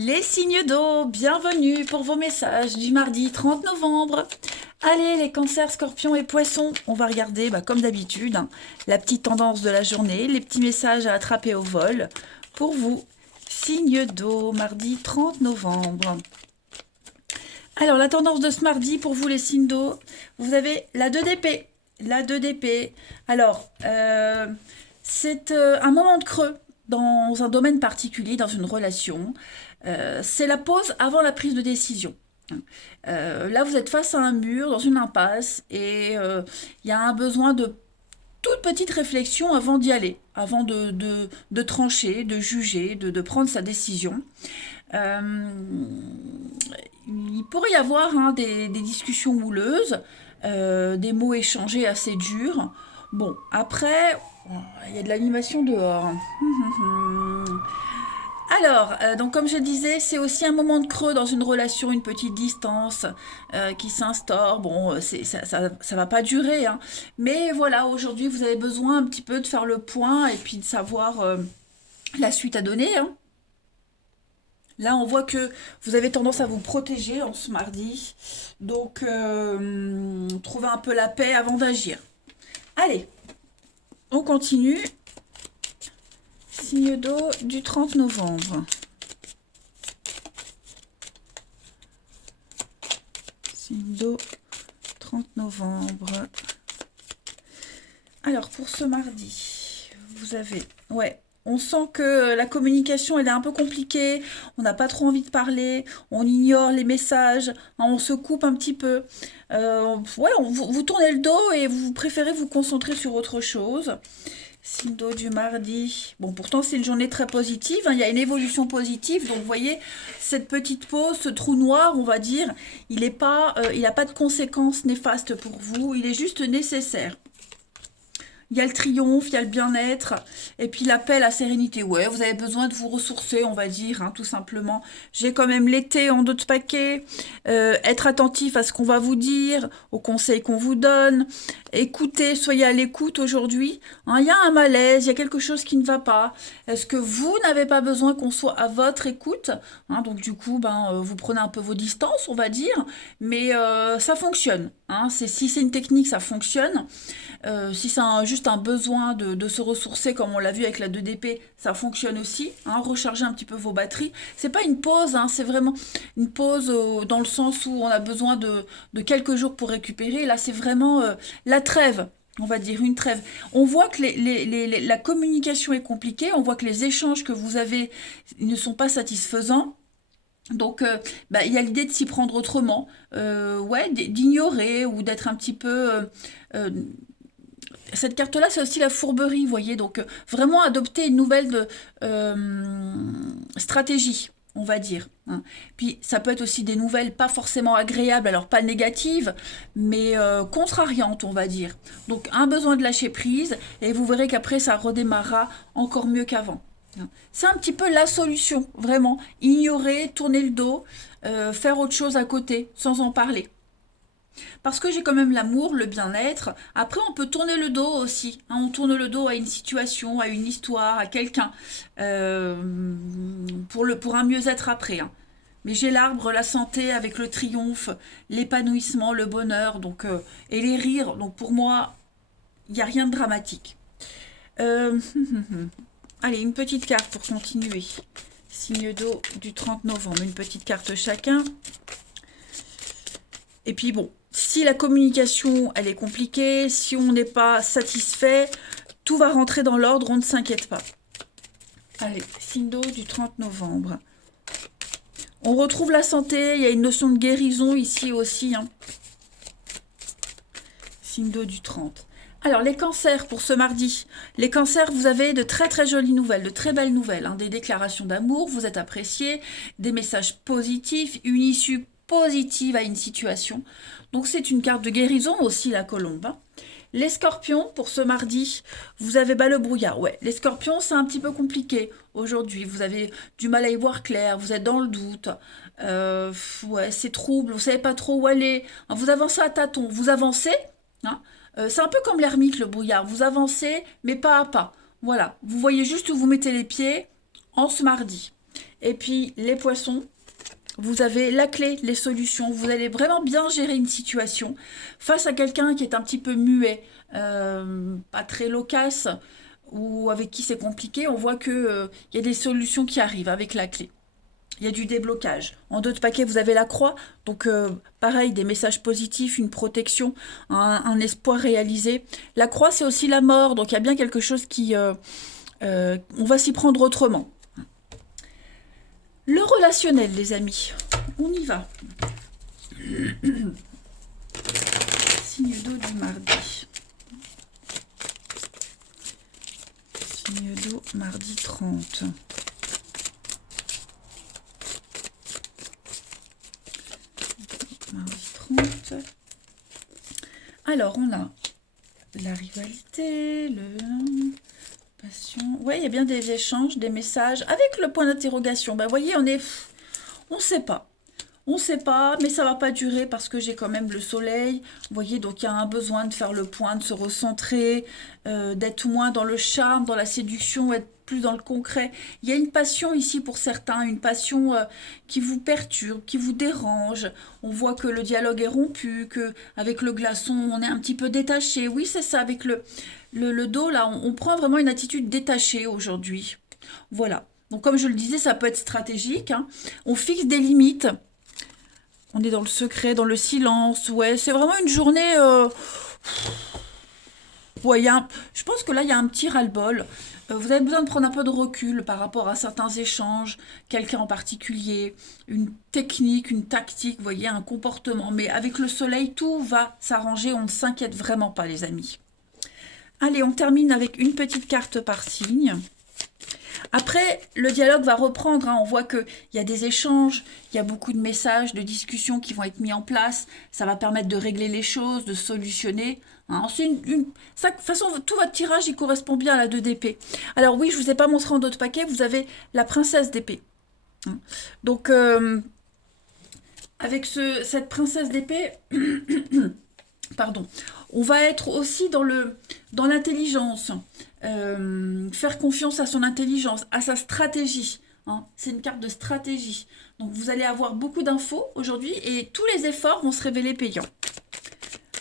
Les signes d'eau, bienvenue pour vos messages du mardi 30 novembre. Allez, les cancers, scorpions et poissons, on va regarder, comme d'habitude, la petite tendance de la journée, les petits messages à attraper au vol. Pour vous, signes d'eau, mardi 30 novembre. Alors, la tendance de ce mardi, pour vous les signes d'eau, vous avez la 2 d'épée. La 2 d'épée. Alors, c'est un moment de creux dans un domaine particulier, dans une relation. C'est la pause avant la prise de décision. Là, vous êtes face à un mur, dans une impasse, et il y a un besoin de toute petite réflexion avant d'y aller, avant de trancher, de juger, de prendre sa décision. Euh, il pourrait y avoir des discussions houleuses, des mots échangés assez durs. Bon, après, il y a de l'animation dehors. Alors, donc comme je disais, c'est aussi un moment de creux dans une relation, une petite distance qui s'instaure. Bon, ça va pas durer, hein. Mais voilà, aujourd'hui, vous avez besoin un petit peu de faire le point et puis de savoir la suite à donner, hein. Là, on voit que vous avez tendance à vous protéger en ce mardi. Donc, trouvez un peu la paix avant d'agir. Allez, on continue. Signe d'eau du 30 novembre. Signe d'eau 30 novembre. Alors, pour ce mardi, vous avez... Ouais, on sent que la communication, elle est un peu compliquée. On n'a pas trop envie de parler. On ignore les messages. On se coupe un petit peu. Ouais, vous tournez le dos et vous préférez vous concentrer sur autre chose. Signe d'eau du mardi. Bon, pourtant, c'est une journée très positive, hein. Il y a une évolution positive. Donc, vous voyez, cette petite pause, ce trou noir, on va dire, il n'a pas de conséquences néfastes pour vous. Il est juste nécessaire. Il y a le triomphe, il y a le bien-être, et puis la paix, la sérénité. Ouais, vous avez besoin de vous ressourcer, on va dire, hein, tout simplement. J'ai quand même l'été en d'autres paquets. Être attentif à ce qu'on va vous dire, aux conseils qu'on vous donne. Écoutez, soyez à l'écoute aujourd'hui, hein. Il y a un malaise, il y a quelque chose qui ne va pas. Est-ce que vous n'avez pas besoin qu'on soit à votre écoute, hein? Donc du coup, vous prenez un peu vos distances, on va dire, mais ça fonctionne, hein. Si c'est une technique, ça fonctionne. Si c'est juste un besoin de se ressourcer, comme on l'a vu avec la 2DP, ça fonctionne aussi, hein. Recharger un petit peu vos batteries. C'est pas une pause, hein, c'est vraiment une pause dans le sens où on a besoin de quelques jours pour récupérer. Là, c'est vraiment la trêve. On va dire une trêve. On voit que la communication est compliquée, on voit que les échanges que vous avez ne sont pas satisfaisants. Donc, il y a l'idée de s'y prendre autrement, ouais, d'ignorer ou d'être un petit peu euh, cette carte-là, c'est aussi la fourberie, vous voyez. Donc, vraiment adopter une nouvelle stratégie, on va dire, hein. Puis, ça peut être aussi des nouvelles pas forcément agréables, alors pas négatives, mais contrariantes, on va dire. Donc, un besoin de lâcher prise, et vous verrez qu'après, ça redémarrera encore mieux qu'avant, hein. C'est un petit peu la solution, vraiment. Ignorer, tourner le dos, faire autre chose à côté, sans en parler. Parce que j'ai quand même l'amour, le bien-être. Après, on peut tourner le dos aussi, hein. On tourne le dos à une situation, à une histoire, à quelqu'un, euh, pour un mieux-être après, hein. Mais j'ai l'arbre, la santé avec le triomphe, l'épanouissement, le bonheur, donc, et les rires. Donc pour moi, il n'y a rien de dramatique. Euh, Allez, une petite carte pour continuer. Signe d'eau du 30 novembre, une petite carte chacun. Et puis bon, si la communication, elle est compliquée, si on n'est pas satisfait, tout va rentrer dans l'ordre, on ne s'inquiète pas. Allez, signe d'eau du 30 novembre. On retrouve la santé, il y a une notion de guérison ici aussi, hein. Signe d'eau du 30. Alors, les cancers pour ce mardi. Les cancers, vous avez de très très jolies nouvelles, de très belles nouvelles, hein. Des déclarations d'amour, vous êtes appréciés, des messages positifs, une issue positive à une situation. Donc, c'est une carte de guérison aussi, la colombe, hein. Les scorpions, pour ce mardi, vous avez le brouillard. Ouais, les scorpions, c'est un petit peu compliqué aujourd'hui. Vous avez du mal à y voir clair, vous êtes dans le doute. Ouais, c'est trouble, vous savez pas trop où aller. Vous avancez à tâtons, vous avancez, hein. C'est un peu comme l'ermite, le brouillard. Vous avancez, mais pas à pas. Voilà, vous voyez juste où vous mettez les pieds en ce mardi. Et puis les poissons, vous avez la clé, les solutions. Vous allez vraiment bien gérer une situation face à quelqu'un qui est un petit peu muet, pas très loquace, ou avec qui c'est compliqué. On voit que, y a des solutions qui arrivent avec la clé. Il y a du déblocage. En d'autres paquets, vous avez la croix. Donc, pareil, des messages positifs, une protection, un espoir réalisé. La croix, c'est aussi la mort. Donc, il y a bien quelque chose qui... on va s'y prendre autrement. Le relationnel, les amis. On y va. Signe d'eau du mardi. Signe d'eau mardi 30. Mardi 30. Alors, on a la rivalité, le... passion. Ouais, il y a bien des échanges, des messages avec le point d'interrogation. Ben, vous voyez, on sait pas. On sait pas, mais ça va pas durer parce que j'ai quand même le soleil. Vous voyez, donc il y a un besoin de faire le point, de se recentrer, d'être moins dans le charme, dans la séduction, être plus dans le concret. Il y a une passion ici pour certains, une passion qui vous perturbe, qui vous dérange. On voit que le dialogue est rompu, que avec le glaçon, on est un petit peu détaché. Oui, c'est ça, avec le dos, là, on prend vraiment une attitude détachée aujourd'hui. Voilà. Donc, comme je le disais, ça peut être stratégique, hein. On fixe des limites. On est dans le secret, dans le silence. Ouais, c'est vraiment une journée... Ouais, je pense que là, il y a un petit ras-le-bol. Vous avez besoin de prendre un peu de recul par rapport à certains échanges, quelqu'un en particulier, une technique, une tactique, vous voyez, un comportement. Mais avec le soleil, tout va s'arranger. On ne s'inquiète vraiment pas, les amis. Allez, on termine avec une petite carte par signe. Après, le dialogue va reprendre, hein. On voit qu'il y a des échanges, il y a beaucoup de messages, de discussions qui vont être mis en place. Ça va permettre de régler les choses, de solutionner, hein. De toute façon, tout votre tirage, il correspond bien à la 2 d'épée. Alors oui, je ne vous ai pas montré en d'autres paquets, vous avez la princesse d'épée, hein. Donc, avec cette princesse d'épée, pardon, on va être aussi dans l'intelligence. Faire confiance à son intelligence, à sa stratégie, hein. C'est une carte de stratégie. Donc vous allez avoir beaucoup d'infos aujourd'hui et tous les efforts vont se révéler payants.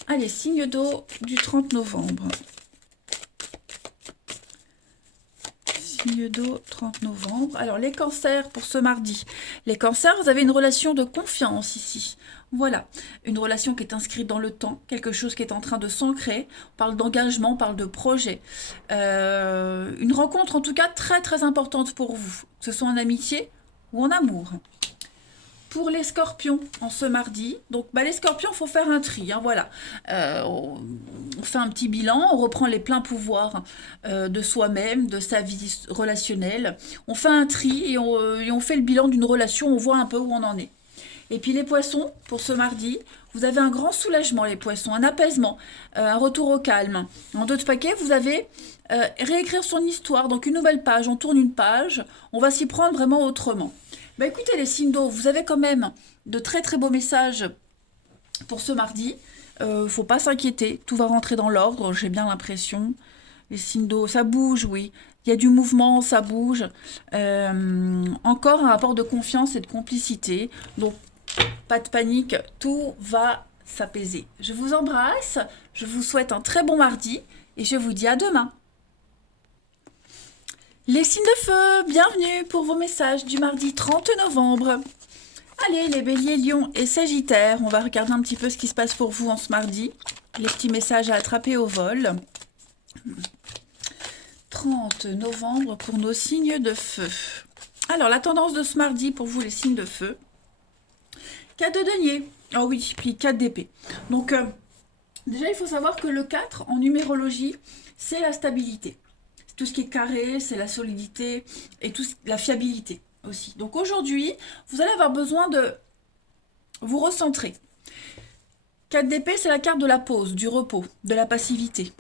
Allez, signe d'eau du 30 novembre. Signe d'eau 30 novembre. Alors les cancers pour ce mardi. Les cancers, vous avez une relation de confiance ici. Voilà, une relation qui est inscrite dans le temps, quelque chose qui est en train de s'ancrer. On parle d'engagement, on parle de projet. Une rencontre en tout cas très très importante pour vous, que ce soit en amitié ou en amour. Pour les scorpions, en ce mardi, donc les scorpions, il faut faire un tri, hein, voilà. On fait un petit bilan, on reprend les pleins pouvoirs de soi-même, de sa vie relationnelle. On fait un tri et on fait le bilan d'une relation, on voit un peu où on en est. Et puis les poissons, pour ce mardi, vous avez un grand soulagement, les poissons, un apaisement, un retour au calme. En d'autres paquets, vous avez réécrire son histoire, donc une nouvelle page, on tourne une page, on va s'y prendre vraiment autrement. Écoutez les signes d'eau, vous avez quand même de très très beaux messages pour ce mardi. Faut pas s'inquiéter, tout va rentrer dans l'ordre, j'ai bien l'impression. Les signes d'eau, ça bouge, oui. Il y a du mouvement, ça bouge. Encore un rapport de confiance et de complicité. Donc, pas de panique, tout va s'apaiser. Je vous embrasse, je vous souhaite un très bon mardi et je vous dis à demain. Les signes de feu, bienvenue pour vos messages du mardi 30 novembre. Allez, les béliers, lions et sagittaires, on va regarder un petit peu ce qui se passe pour vous en ce mardi. Les petits messages à attraper au vol. 30 novembre pour nos signes de feu. Alors, la tendance de ce mardi pour vous, les signes de feu. 4 de denier. Oh oui, puis 4 d'épée. Donc, déjà, il faut savoir que le 4, en numérologie, c'est la stabilité. Tout ce qui est carré, c'est la solidité et la fiabilité aussi. Donc aujourd'hui, vous allez avoir besoin de vous recentrer. 4 d'épée, c'est la carte de la pause, du repos, de la passivité.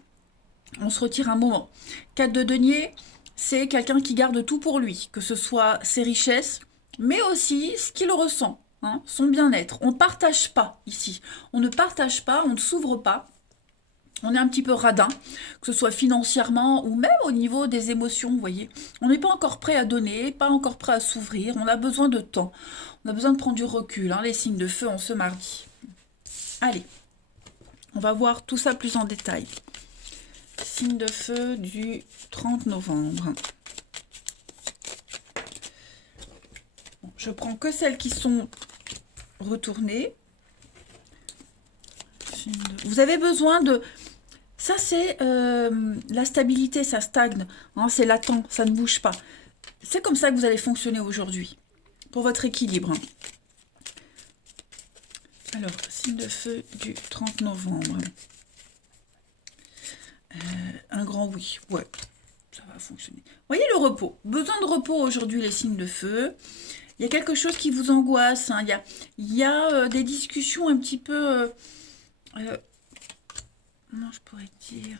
On se retire un moment. 4 de denier, c'est quelqu'un qui garde tout pour lui, que ce soit ses richesses, mais aussi ce qu'il ressent, hein, son bien-être. On ne partage pas ici. On ne partage pas, on ne s'ouvre pas. On est un petit peu radin, que ce soit financièrement ou même au niveau des émotions, vous voyez. On n'est pas encore prêt à donner, pas encore prêt à s'ouvrir, on a besoin de temps. On a besoin de prendre du recul, hein, les signes de feu en ce mardi. Allez, on va voir tout ça plus en détail. Signe de feu du 30 novembre. Bon, je prends que celles qui sont retournées. Vous avez besoin de... Ça, c'est la stabilité, ça stagne. Hein, c'est latent, ça ne bouge pas. C'est comme ça que vous allez fonctionner aujourd'hui, pour votre équilibre. Alors, signe de feu du 30 novembre. Un grand oui. Ouais, ça va fonctionner. Voyez le repos. Besoin de repos aujourd'hui, les signes de feu. Il y a quelque chose qui vous angoisse. Hein. Il y a des discussions un petit peu... comment je pourrais dire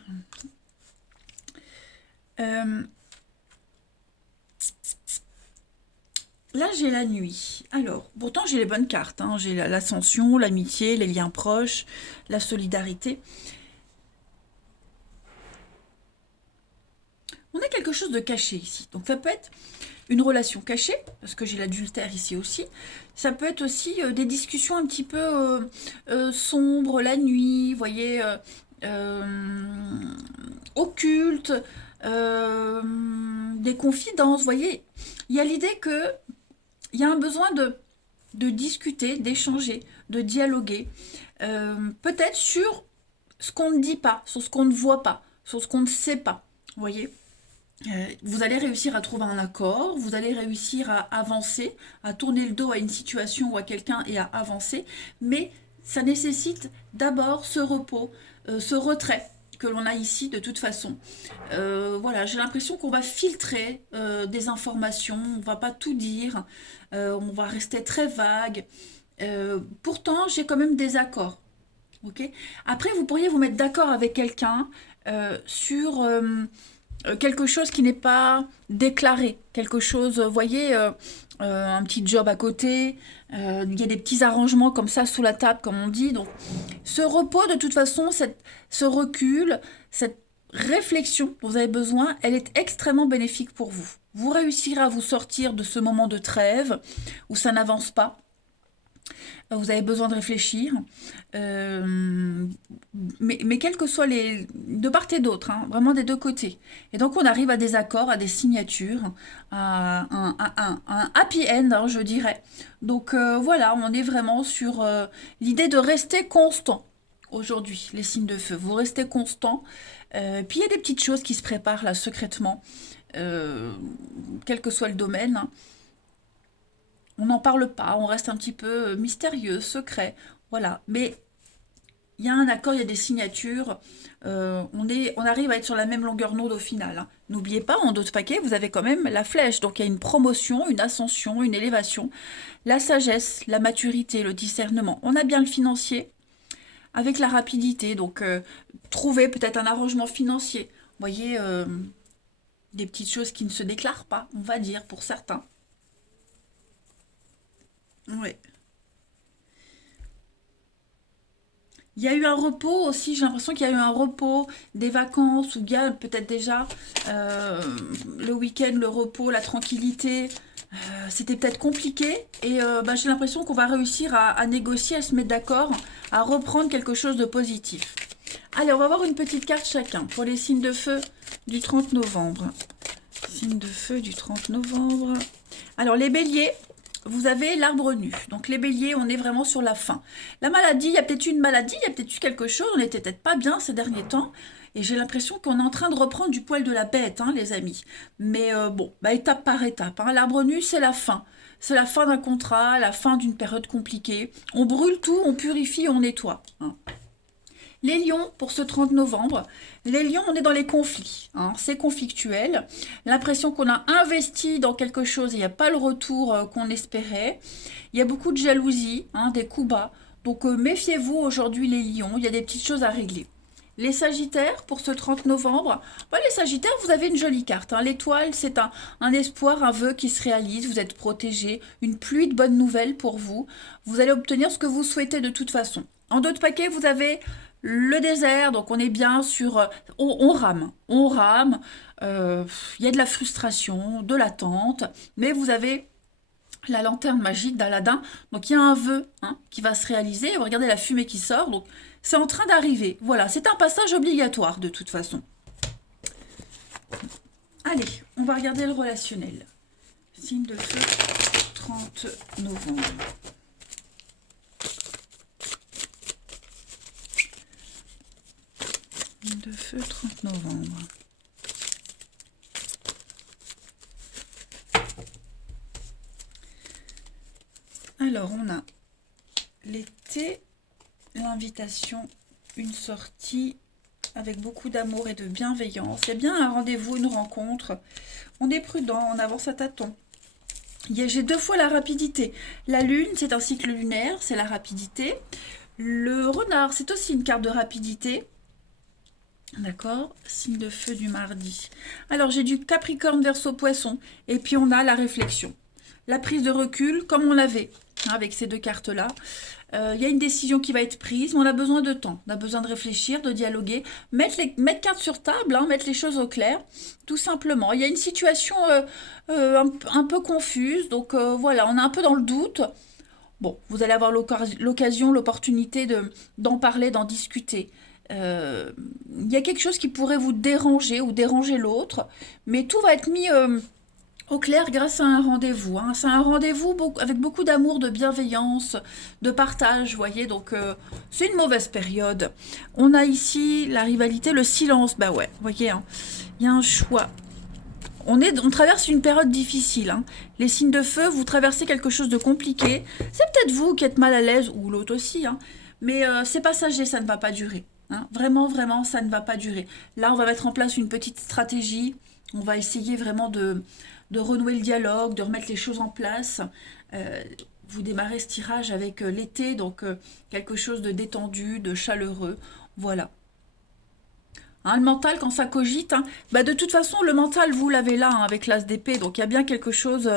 là, j'ai la nuit. Alors, pourtant, j'ai les bonnes cartes. Hein. J'ai l'ascension, l'amitié, les liens proches, la solidarité. On a quelque chose de caché ici. Donc, ça peut être une relation cachée, parce que j'ai l'adultère ici aussi. Ça peut être aussi des discussions un petit peu sombres, la nuit, vous voyez, occultes, des confidences, vous voyez. Il y a l'idée que il y a un besoin de discuter, d'échanger, de dialoguer, peut-être sur ce qu'on ne dit pas, sur ce qu'on ne voit pas, sur ce qu'on ne sait pas, vous voyez. Vous allez réussir à trouver un accord, vous allez réussir à avancer, à tourner le dos à une situation ou à quelqu'un et à avancer, mais ça nécessite d'abord ce repos, ce retrait que l'on a ici de toute façon. Voilà, j'ai l'impression qu'on va filtrer des informations, on ne va pas tout dire, on va rester très vague. Pourtant, j'ai quand même des accords. Ok. Après, vous pourriez vous mettre d'accord avec quelqu'un sur quelque chose qui n'est pas déclaré, quelque chose, vous voyez, un petit job à côté, il y a des petits arrangements comme ça sous la table, comme on dit. Donc, ce repos, de toute façon, ce recul, cette réflexion dont vous avez besoin, elle est extrêmement bénéfique pour vous. Vous réussirez à vous sortir de ce moment de trêve où ça n'avance pas. Vous avez besoin de réfléchir, mais quels que soient les... de part et d'autre, hein, vraiment des deux côtés. Et donc on arrive à des accords, à des signatures, à un happy end, hein, je dirais. Donc voilà, on est vraiment sur l'idée de rester constant aujourd'hui, les signes de feu. Vous restez constant, puis il y a des petites choses qui se préparent là secrètement, quel que soit le domaine, hein. On n'en parle pas, on reste un petit peu mystérieux, secret, voilà. Mais il y a un accord, il y a des signatures, on arrive à être sur la même longueur d'onde au final. Hein. N'oubliez pas, en dos de paquet, vous avez quand même la flèche. Donc il y a une promotion, une ascension, une élévation, la sagesse, la maturité, le discernement. On a bien le financier avec la rapidité. Donc trouver peut-être un arrangement financier. Vous voyez, des petites choses qui ne se déclarent pas, on va dire, pour certains. Ouais. Il y a eu un repos aussi, j'ai l'impression qu'il y a eu un repos, des vacances, ou il y a peut-être déjà le week-end, le repos, la tranquillité. C'était peut-être compliqué et bah, j'ai l'impression qu'on va réussir à négocier, à se mettre d'accord, à reprendre quelque chose de positif. Allez, on va voir une petite carte chacun pour les signes de feu du 30 novembre. Signe de feu du 30 novembre. Alors, les béliers, vous avez l'arbre nu. Donc, les béliers, on est vraiment sur la fin. La maladie, il y a peut-être eu une maladie, il y a peut-être eu quelque chose. On n'était peut-être pas bien ces derniers temps. Et j'ai l'impression qu'on est en train de reprendre du poil de la bête, hein, les amis. Mais bon, bah, étape par étape. Hein. L'arbre nu, c'est la fin. C'est la fin d'un contrat, la fin d'une période compliquée. On brûle tout, on purifie, on nettoie. Hein. Les lions, pour ce 30 novembre, les lions, on est dans les conflits. Hein, c'est conflictuel. L'impression qu'on a investi dans quelque chose et il n'y a pas le retour qu'on espérait. Il y a beaucoup de jalousie, hein, des coups bas. Donc méfiez-vous aujourd'hui les lions, il y a des petites choses à régler. Les sagittaires, pour ce 30 novembre, bah, les sagittaires, vous avez une jolie carte. Hein. L'étoile, c'est un espoir, un vœu qui se réalise. Vous êtes protégé, une pluie de bonnes nouvelles pour vous. Vous allez obtenir ce que vous souhaitez de toute façon. En dos de paquet, vous avez le désert, donc on est bien sur... on rame, on rame, il y a de la frustration, de l'attente, mais vous avez la lanterne magique d'Aladin, donc il y a un vœu hein, qui va se réaliser, regardez la fumée qui sort, donc c'est en train d'arriver, voilà, c'est un passage obligatoire de toute façon. Allez, on va regarder le relationnel. Signe de feu, 30 novembre. Signe de feu, 30 novembre. Alors, on a l'été, l'invitation, une sortie avec beaucoup d'amour et de bienveillance. C'est bien un rendez-vous, une rencontre. On est prudent, on avance à tâtons. J'ai 2 fois la rapidité. La lune, c'est un cycle lunaire, c'est la rapidité. Le renard, c'est aussi une carte de rapidité. D'accord, signe de feu du mardi. Alors, j'ai du Capricorne, Verseau, Poisson. Et puis, on a la réflexion. La prise de recul, comme on l'avait avec ces 2 cartes-là. Il y a une décision qui va être prise, mais on a besoin de temps. On a besoin de réfléchir, de dialoguer, mettre carte sur table, hein, mettre les choses au clair, tout simplement. Il y a une situation un peu confuse, donc voilà, on est un peu dans le doute. Bon, vous allez avoir l'occasion, l'opportunité d'en parler, d'en discuter. Il y a quelque chose qui pourrait vous déranger ou déranger l'autre, mais tout va être mis au clair grâce à un rendez-vous. Hein. C'est un rendez-vous avec beaucoup d'amour, de bienveillance, de partage, vous voyez. Donc, c'est une mauvaise période. On a ici la rivalité, le silence. Bah ouais, vous voyez, hein, il y a un choix. On traverse une période difficile. Hein. Les signes de feu, vous traversez quelque chose de compliqué. C'est peut-être vous qui êtes mal à l'aise, ou l'autre aussi. Hein. Mais c'est passager, ça ne va pas durer. Hein. Vraiment, vraiment, ça ne va pas durer. Là, on va mettre en place une petite stratégie. On va essayer vraiment de renouer le dialogue, de remettre les choses en place. Vous démarrez ce tirage avec l'été, donc quelque chose de détendu, de chaleureux. Voilà. Hein, le mental, quand ça cogite, hein, bah de toute façon, le mental, vous l'avez là, hein, avec l'as d'épée, donc il y a bien quelque chose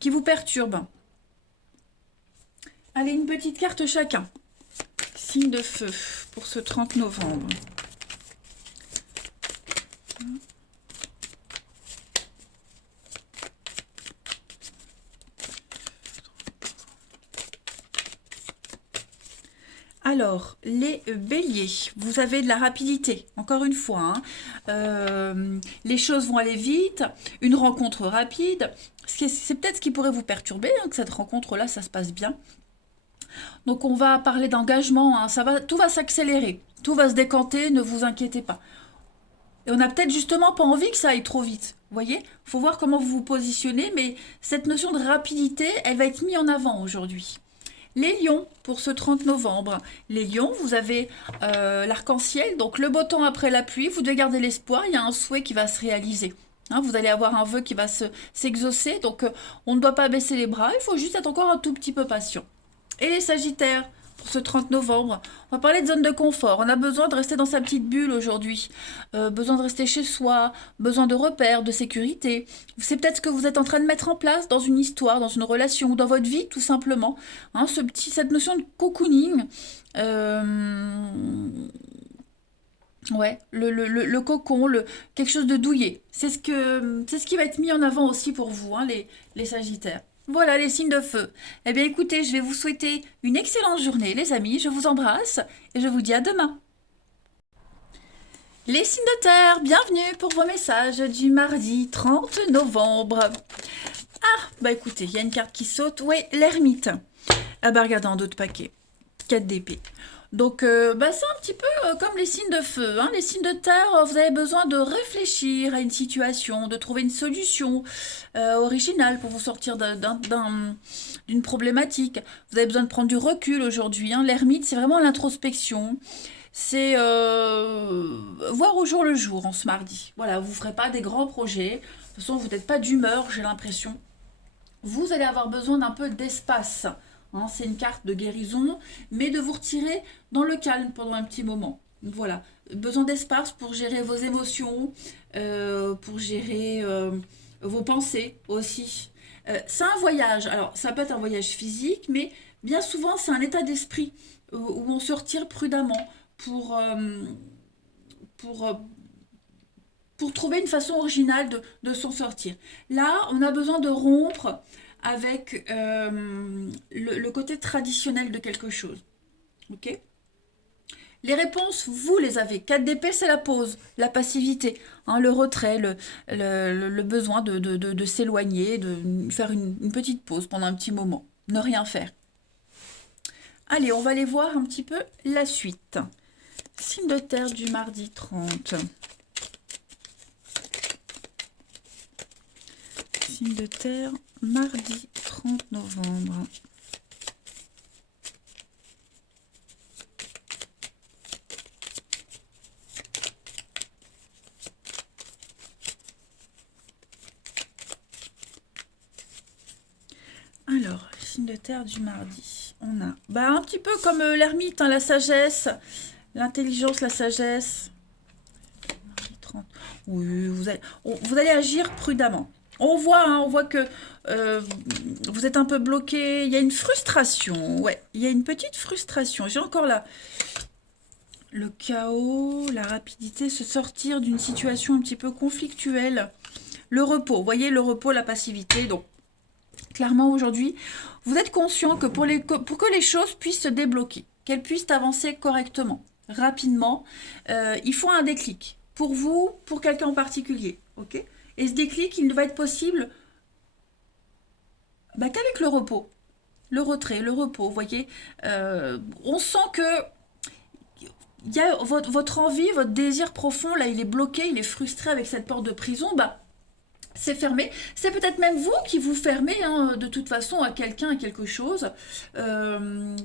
qui vous perturbe. Allez, une petite carte chacun. Signe de feu pour ce 30 novembre. Alors, les béliers, vous avez de la rapidité, encore une fois. Hein. Les choses vont aller vite, une rencontre rapide. C'est peut-être ce qui pourrait vous perturber, hein, que cette rencontre-là, ça se passe bien. Donc, on va parler d'engagement, hein, tout va s'accélérer, tout va se décanter, ne vous inquiétez pas. Et on n'a peut-être justement pas envie que ça aille trop vite. Vous voyez, il faut voir comment vous vous positionnez, mais cette notion de rapidité, elle va être mise en avant aujourd'hui. Les lions, pour ce 30 novembre. Les lions, vous avez l'arc-en-ciel, donc le beau temps après la pluie. Vous devez garder l'espoir, il y a un souhait qui va se réaliser. Hein, vous allez avoir un vœu qui va s'exaucer, donc on ne doit pas baisser les bras, il faut juste être encore un tout petit peu patient. Et les sagittaires, pour ce 30 novembre, on va parler de zone de confort. On a besoin de rester dans sa petite bulle aujourd'hui, besoin de rester chez soi, besoin de repères, de sécurité. C'est peut-être ce que vous êtes en train de mettre en place dans une histoire, dans une relation ou dans votre vie, tout simplement. Hein, cette notion de cocooning, ouais, le cocon, quelque chose de douillet. C'est ce qui va être mis en avant aussi pour vous, hein, les sagittaires. Voilà les signes de feu. Eh bien écoutez, je vais vous souhaiter une excellente journée les amis, je vous embrasse et je vous dis à demain. Les signes de terre, bienvenue pour vos messages du mardi 30 novembre. Ah, bah écoutez, il y a une carte qui saute, oui, l'ermite. Ah bah regardez en d'autres paquets, 4 d'épée. Donc, bah, c'est un petit peu comme les signes de feu. Hein. Les signes de terre, vous avez besoin de réfléchir à une situation, de trouver une solution originale pour vous sortir d'une problématique. Vous avez besoin de prendre du recul aujourd'hui. Hein. L'ermite, c'est vraiment l'introspection. C'est voir au jour le jour en ce mardi. Voilà, vous ne ferez pas des grands projets. De toute façon, vous n'êtes pas d'humeur, j'ai l'impression. Vous allez avoir besoin d'un peu d'espace. Hein, c'est une carte de guérison, mais de vous retirer dans le calme pendant un petit moment. Voilà, besoin d'espace pour gérer vos émotions, pour gérer vos pensées aussi. C'est un voyage, alors ça peut être un voyage physique, mais bien souvent c'est un état d'esprit où on se retire prudemment pour, pour, euh, pour trouver une façon originale de s'en sortir. Là, on a besoin de rompre avec le côté traditionnel de quelque chose. Ok. Les réponses, vous les avez. 4 d'épée, c'est la pause, la passivité, hein, le retrait, le besoin de s'éloigner, de faire une petite pause pendant un petit moment. Ne rien faire. Allez, on va aller voir un petit peu la suite. Signe de terre du mardi 30. Signe de terre, mardi 30 novembre. Alors, signe de terre du mardi. On a un petit peu comme l'ermite, hein, la sagesse, l'intelligence, la sagesse. Mardi 30. Oui, vous allez agir prudemment. On voit que vous êtes un peu bloqué. Il y a une frustration. Ouais, il y a une petite frustration. J'ai encore là le chaos, la rapidité, se sortir d'une situation un petit peu conflictuelle. Le repos, vous voyez, le repos, la passivité. Donc, clairement, aujourd'hui, vous êtes conscient que pour que les choses puissent se débloquer, qu'elles puissent avancer correctement, rapidement, il faut un déclic. Pour vous, pour quelqu'un en particulier. Ok. Et ce déclic, il ne va être possible qu'avec le repos, le retrait, le repos. Vous voyez, on sent que il y a votre envie, votre désir profond, là, il est bloqué, il est frustré avec cette porte de prison. C'est fermé. C'est peut-être même vous qui vous fermez, hein, de toute façon, à quelqu'un, à quelque chose.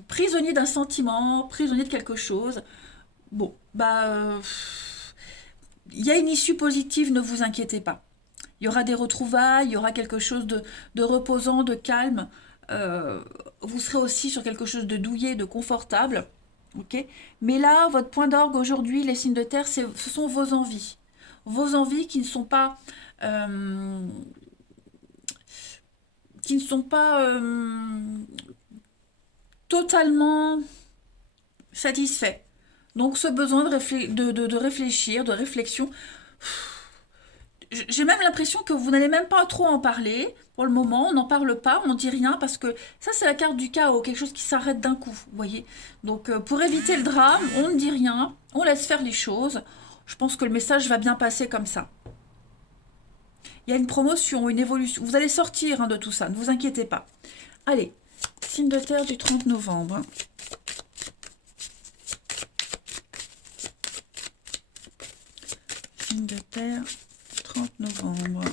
Prisonnier d'un sentiment, prisonnier de quelque chose. Bon, il y a une issue positive, ne vous inquiétez pas. Il y aura des retrouvailles, il y aura quelque chose de reposant, de calme. Vous serez aussi sur quelque chose de douillet, de confortable. Ok. Mais là, votre point d'orgue aujourd'hui, les signes de terre, ce sont vos envies. Vos envies euh, qui ne sont pas totalement satisfaits. Donc ce besoin de réfléchir, de réflexion, j'ai même l'impression que vous n'allez même pas trop en parler. Pour le moment, on n'en parle pas, on dit rien, parce que ça, c'est la carte du chaos, quelque chose qui s'arrête d'un coup, vous voyez. Donc, pour éviter le drame, on ne dit rien, on laisse faire les choses. Je pense que le message va bien passer comme ça. Il y a une promotion, une évolution. Vous allez sortir, hein, de tout ça, ne vous inquiétez pas. Allez, signe de terre du 30 novembre. Signe de terre, 30 novembre.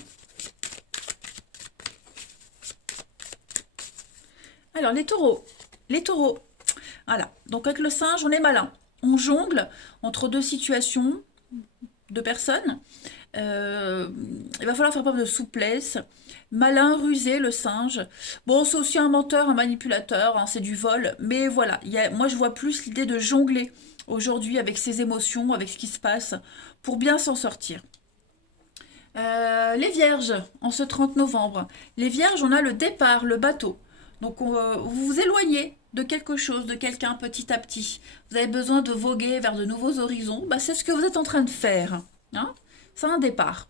Alors, les taureaux. Les taureaux. Voilà. Donc, avec le singe, on est malin. On jongle entre deux situations, deux personnes. Il va falloir faire preuve de souplesse. Malin, rusé, le singe. Bon, c'est aussi un menteur, un manipulateur, hein, c'est du vol. Mais voilà, moi je vois plus l'idée de jongler aujourd'hui avec ses émotions, avec ce qui se passe, pour bien s'en sortir. Les vierges, en ce 30 novembre. Les vierges, on a le départ, le bateau. Donc vous vous éloignez de quelque chose, de quelqu'un petit à petit. Vous avez besoin de voguer vers de nouveaux horizons. C'est ce que vous êtes en train de faire. Hein. C'est un départ.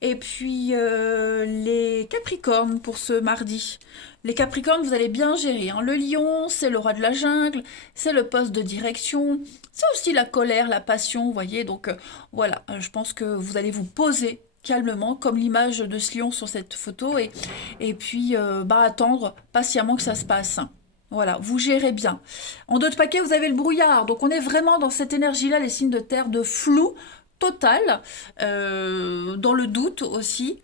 Et puis les Capricornes pour ce mardi. Les Capricornes, vous allez bien gérer. Hein. Le lion, c'est le roi de la jungle, c'est le poste de direction, c'est aussi la colère, la passion, vous voyez. Donc voilà, je pense que vous allez vous poser calmement, comme l'image de ce lion sur cette photo, et puis attendre patiemment que ça se passe. Voilà, vous gérez bien. En dos de paquet, vous avez le brouillard. Donc on est vraiment dans cette énergie-là, les signes de terre, de flou total, dans le doute aussi.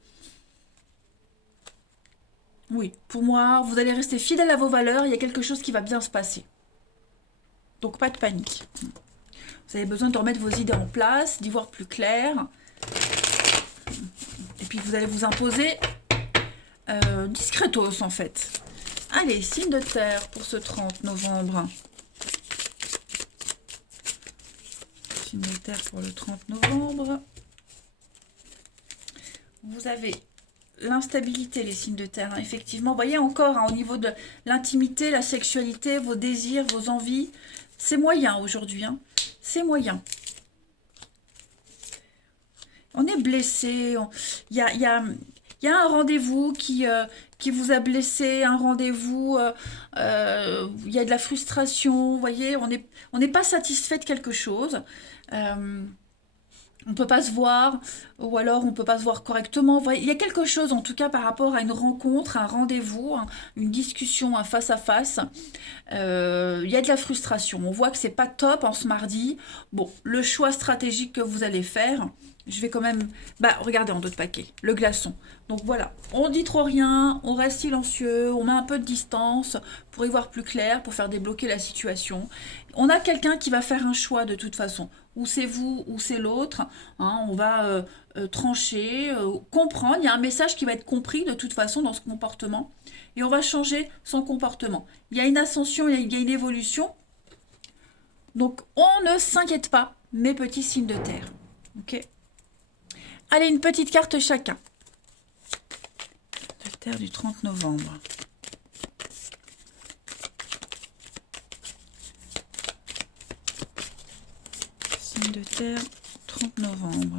Oui, pour moi, vous allez rester fidèle à vos valeurs, il y a quelque chose qui va bien se passer. Donc pas de panique. Vous avez besoin de remettre vos idées en place, d'y voir plus clair. Et puis vous allez vous imposer discretos en fait. Allez, signe de terre pour ce 30 novembre. Signe de terre pour le 30 novembre. Vous avez l'instabilité, les signes de terre. Hein. Effectivement, vous voyez encore, hein, au niveau de l'intimité, la sexualité, vos désirs, vos envies, C'est moyen aujourd'hui, hein. C'est moyen. On est blessé. Il y a un rendez-vous qui vous a blessé, un rendez-vous, il y a de la frustration, vous voyez, on n'est pas satisfait de quelque chose. Euh, on ne peut pas se voir, ou alors on ne peut pas se voir correctement. Vous voyez, il y a quelque chose, en tout cas, par rapport à une rencontre, un rendez-vous, une discussion, un face-à-face. Il y a de la frustration. On voit que c'est pas top en ce mardi. Bon, le choix stratégique que vous allez faire, je vais quand même... Bah, regardez en d'autres paquets, le glaçon. Donc voilà, on dit trop rien, on reste silencieux, on met un peu de distance pour y voir plus clair, pour faire débloquer la situation. On a quelqu'un qui va faire un choix de toute façon. Ou c'est vous, ou c'est l'autre. Hein, on va trancher, comprendre. Il y a un message qui va être compris de toute façon dans ce comportement. Et on va changer son comportement. Il y a une ascension, il y a une évolution. Donc on ne s'inquiète pas, mes petits signes de terre. Ok. Allez, une petite carte chacun. De terre du 30 novembre. Signe de terre, 30 novembre.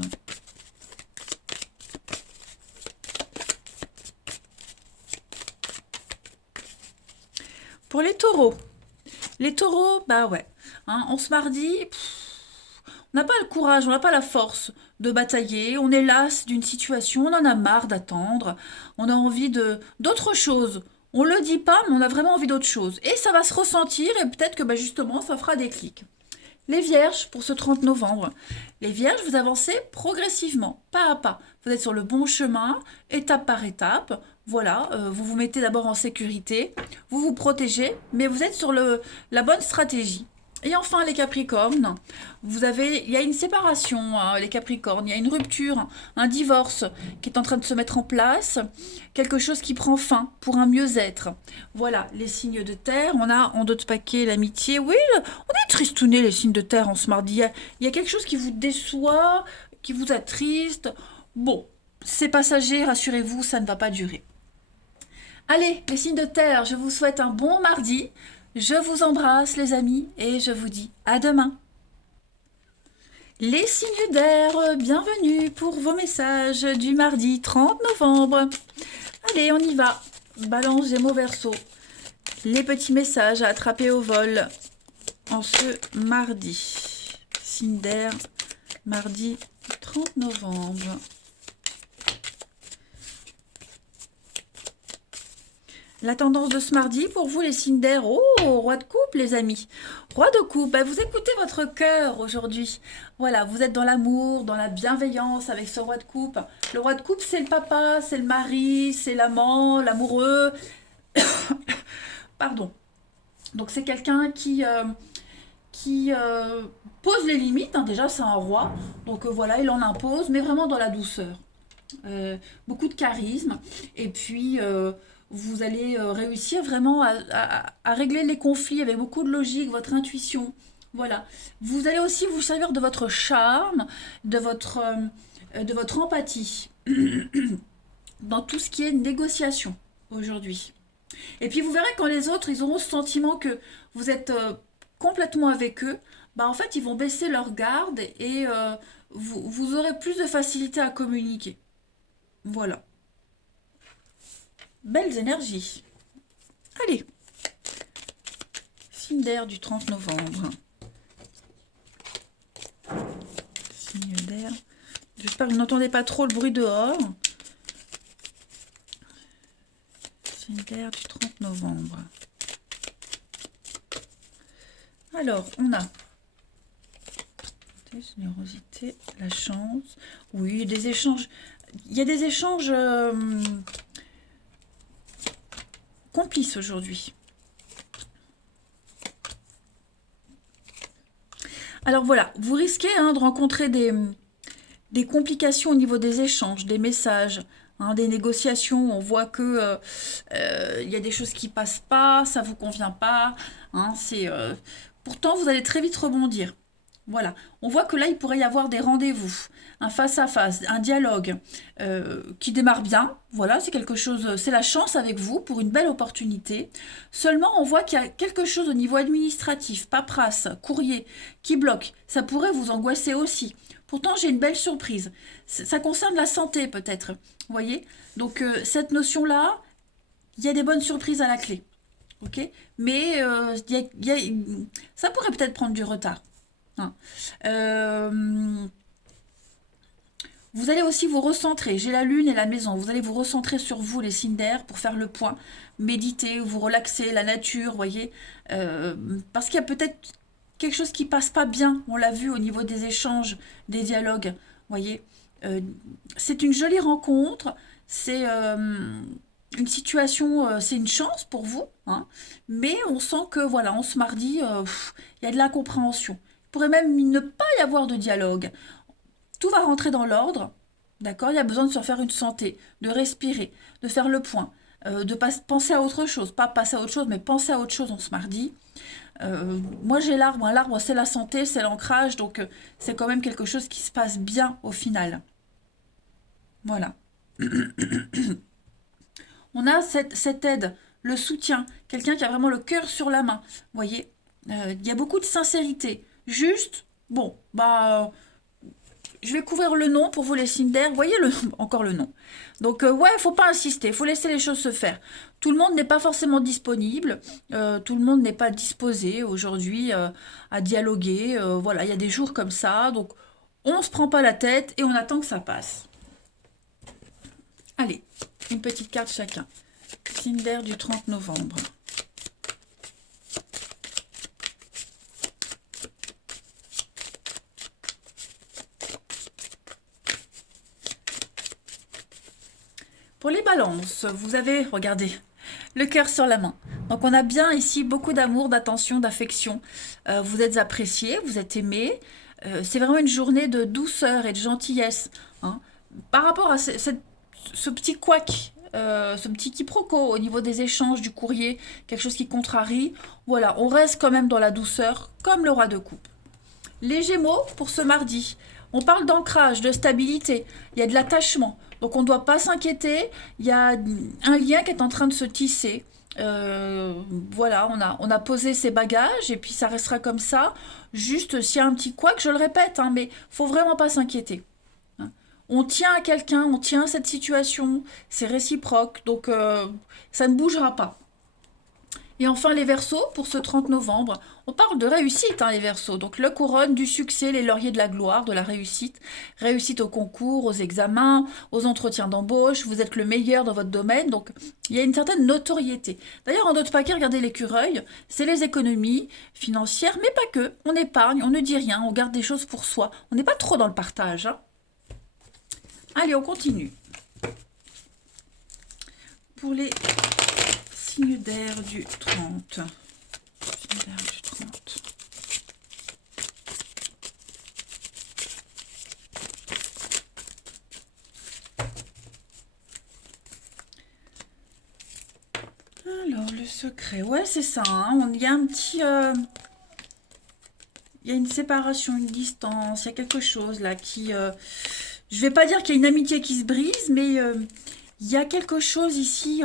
Pour les taureaux, bah ouais, hein, on se mardi, on n'a pas le courage, on n'a pas la force de batailler, on est las d'une situation, on en a marre d'attendre, on a envie de d'autre chose. On le dit pas, mais on a vraiment envie d'autre chose. Et ça va se ressentir et peut-être que bah, justement, ça fera des clics. Les vierges, pour ce 30 novembre. Les vierges, vous avancez progressivement, pas à pas. Vous êtes sur le bon chemin, étape par étape. Voilà, vous vous mettez d'abord en sécurité, vous vous protégez, mais vous êtes sur la bonne stratégie. Et enfin, les Capricornes, il y a une séparation, hein, les Capricornes, il y a une rupture, un divorce qui est en train de se mettre en place, quelque chose qui prend fin pour un mieux-être. Voilà, les signes de terre, on a en d'autres paquets l'amitié. Oui, on est tristounés les signes de terre en ce mardi. Il y a quelque chose qui vous déçoit, qui vous attriste. Bon, c'est passager, rassurez-vous, ça ne va pas durer. Allez, les signes de terre, je vous souhaite un bon mardi. Je vous embrasse les amis et je vous dis à demain. Les signes d'air, bienvenue pour vos messages du mardi 30 novembre. Allez, on y va. Balance, Gémeaux, Verseau. Les petits messages à attraper au vol en ce mardi. Signe d'air, mardi 30 novembre. La tendance de ce mardi pour vous les signes d'air. Oh, roi de coupe les amis. Roi de coupe, bah, vous écoutez votre cœur aujourd'hui. Voilà, vous êtes dans l'amour, dans la bienveillance avec ce roi de coupe. Le roi de coupe, c'est le papa, c'est le mari, c'est l'amant, l'amoureux. Pardon. Donc c'est quelqu'un qui pose les limites. Hein. Déjà, c'est un roi. Donc voilà, il en impose, mais vraiment dans la douceur. Beaucoup de charisme. Et puis... vous allez réussir vraiment à régler les conflits avec beaucoup de logique, votre intuition. Voilà. Vous allez aussi vous servir de votre charme, de votre empathie dans tout ce qui est négociation aujourd'hui. Et puis vous verrez quand les autres, ils auront ce sentiment que vous êtes complètement avec eux, bah en fait, ils vont baisser leur garde et vous aurez plus de facilité à communiquer. Voilà. Belles énergies. Allez. Signe d'air du 30 novembre. Signe d'air. J'espère que vous n'entendez pas trop le bruit dehors. Signe d'air du 30 novembre. Alors, on a générosité, la chance. Oui, des échanges. Il y a des échanges complices aujourd'hui. Alors voilà, vous risquez de rencontrer des complications au niveau des échanges, des messages, des négociations. On voit que y a des choses qui passent pas, ça vous convient pas. Pourtant, vous allez très vite rebondir. Voilà, on voit que là, il pourrait y avoir des rendez-vous, un face-à-face, un dialogue qui démarre bien. Voilà, c'est quelque chose, c'est la chance avec vous pour une belle opportunité. Seulement, on voit qu'il y a quelque chose au niveau administratif, paperasse, courrier, qui bloque. Ça pourrait vous angoisser aussi. Pourtant, j'ai une belle surprise. Ça concerne la santé, peut-être. Vous voyez? Donc, cette notion-là, il y a des bonnes surprises à la clé. Ok? Mais ça pourrait peut-être prendre du retard. Hein. Euh, vous allez aussi vous recentrer. J'ai la lune et la maison. Vous allez vous recentrer sur vous, les signes d'air, pour faire le point. Méditer, vous relaxer, la nature, voyez. Parce qu'il y a peut-être quelque chose qui passe pas bien. On l'a vu au niveau des échanges, des dialogues, voyez. Euh, c'est une jolie rencontre. C'est une situation, c'est une chance pour vous, hein. Mais on sent que, voilà, en ce mardi, il y a de l'incompréhension. Il pourrait même ne pas y avoir de dialogue. Tout va rentrer dans l'ordre, d'accord? Il y a besoin de se faire une santé, de respirer, de faire le point, de pas penser à autre chose, pas passer à autre chose, mais penser à autre chose en ce mardi. Moi j'ai l'arbre, hein. L'arbre c'est la santé, c'est l'ancrage, donc c'est quand même quelque chose qui se passe bien au final. Voilà. On a cette aide, le soutien, quelqu'un qui a vraiment le cœur sur la main. Vous voyez, il y a beaucoup de sincérité. Juste, bon, bah, je vais couvrir le nom pour vous les signes d'air. Vous voyez encore le nom. Donc, ouais, faut pas insister, faut laisser les choses se faire. Tout le monde n'est pas forcément disponible, tout le monde n'est pas disposé aujourd'hui à dialoguer. Voilà, il y a des jours comme ça, donc on se prend pas la tête et on attend que ça passe. Allez, une petite carte chacun. Signe d'air du 30 novembre. Pour les balances, vous avez, regardez, le cœur sur la main. Donc on a bien ici beaucoup d'amour, d'attention, d'affection. Vous êtes apprécié, vous êtes aimé. C'est vraiment une journée de douceur et de gentillesse, hein. Par rapport à ce petit couac, ce petit quiproquo au niveau des échanges du courrier, quelque chose qui contrarie, voilà, on reste quand même dans la douceur, comme le roi de coupe. Les Gémeaux, pour ce mardi, on parle d'ancrage, de stabilité, il y a de l'attachement. Donc on ne doit pas s'inquiéter, il y a un lien qui est en train de se tisser. Voilà, on a posé ses bagages et puis ça restera comme ça. Juste s'il y a un petit couac, je le répète, hein, mais faut vraiment pas s'inquiéter, hein. On tient à quelqu'un, on tient à cette situation, c'est réciproque, donc ça ne bougera pas. Et enfin, les Verseaux, pour ce 30 novembre, on parle de réussite, hein, les Verseaux. Donc, le couronne du succès, les lauriers de la gloire, de la réussite. Réussite au concours, aux examens, aux entretiens d'embauche. Vous êtes le meilleur dans votre domaine. Donc, il y a une certaine notoriété. D'ailleurs, en d'autres paquets, regardez l'écureuil. C'est les économies financières, mais pas que. On épargne, on ne dit rien, on garde des choses pour soi. On n'est pas trop dans le partage, hein. Allez, on continue. Pour les signe d'air du 30. Signe d'air du 30. Alors, le secret. Ouais, c'est ça, hein. Il y a un petit... il y a une séparation, une distance. Il y a quelque chose là qui... je vais pas dire qu'il y a une amitié qui se brise, mais il y a quelque chose ici...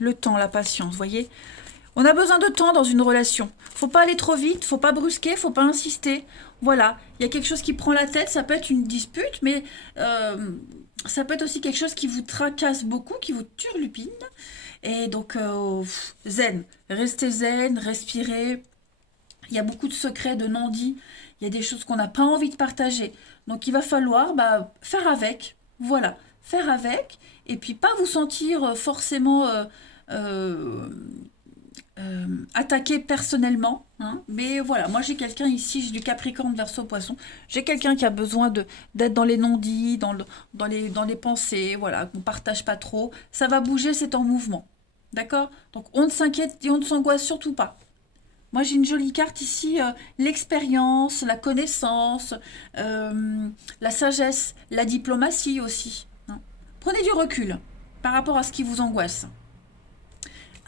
le temps, la patience, vous voyez. On a besoin de temps dans une relation. Faut pas aller trop vite, faut pas brusquer, faut pas insister. Voilà, il y a quelque chose qui prend la tête, ça peut être une dispute, mais ça peut être aussi quelque chose qui vous tracasse beaucoup, qui vous turlupine. Et donc, zen, restez zen, respirez. Il y a beaucoup de secrets, de non-dits. Il y a des choses qu'on n'a pas envie de partager. Donc, il va falloir faire avec. Voilà, faire avec. Et puis, pas vous sentir forcément euh, attaqué personnellement, hein. Mais voilà, moi j'ai quelqu'un ici, j'ai du Capricorne, Verseau, Poisson. J'ai quelqu'un qui a besoin d'être dans les non-dits, dans les pensées, voilà, qu'on ne partage pas trop. Ça va bouger, c'est en mouvement. D'accord? Donc on ne s'inquiète et on ne s'angoisse surtout pas. Moi, j'ai une jolie carte ici, l'expérience, la connaissance, la sagesse, la diplomatie aussi, hein. Prenez du recul par rapport à ce qui vous angoisse.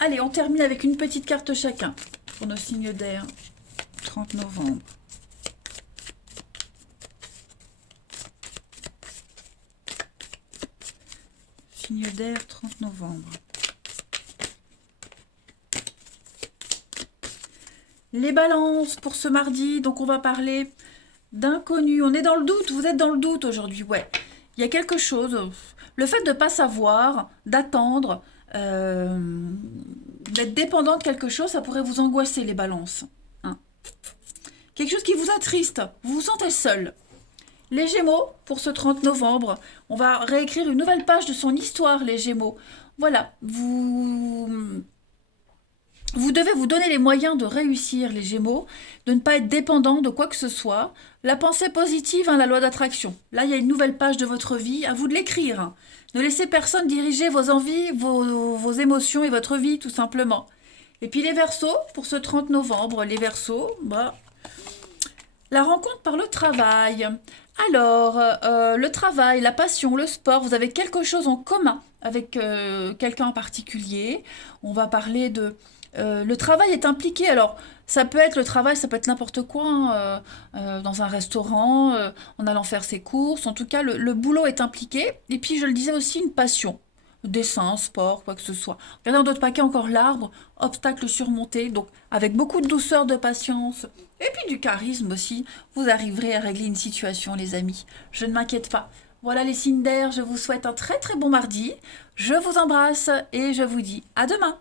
Allez, on termine avec une petite carte chacun pour nos signes d'air. 30 novembre. Signe d'air, 30 novembre. Les balances pour ce mardi, donc on va parler d'inconnu. On est dans le doute, vous êtes dans le doute aujourd'hui, ouais. Il y a quelque chose, le fait de ne pas savoir, d'attendre, d'être dépendant de quelque chose, ça pourrait vous angoisser les balances. Hein. Quelque chose qui vous attriste, vous vous sentez seul. Les Gémeaux, pour ce 30 novembre, on va réécrire une nouvelle page de son histoire, les Gémeaux. Voilà, vous devez vous donner les moyens de réussir, les Gémeaux, de ne pas être dépendant de quoi que ce soit. La pensée positive, hein, la loi d'attraction. Là, il y a une nouvelle page de votre vie, à vous de l'écrire. Hein. Ne laissez personne diriger vos envies, vos émotions et votre vie, tout simplement. Et puis les Verseaux, pour ce 30 novembre, les Verseaux, la rencontre par le travail. Alors, le travail, la passion, le sport, vous avez quelque chose en commun avec quelqu'un en particulier. On va parler de... le travail est impliqué. Alors, ça peut être le travail, ça peut être n'importe quoi, hein, dans un restaurant, en allant faire ses courses. En tout cas, le boulot est impliqué. Et puis, je le disais aussi, une passion. Dessin, sport, quoi que ce soit. Regardez dans d'autres paquets encore l'arbre, obstacle surmonté. Donc, avec beaucoup de douceur, de patience, et puis du charisme aussi, vous arriverez à régler une situation, les amis. Je ne m'inquiète pas. Voilà les signes d'air, je vous souhaite un très très bon mardi. Je vous embrasse et je vous dis à demain.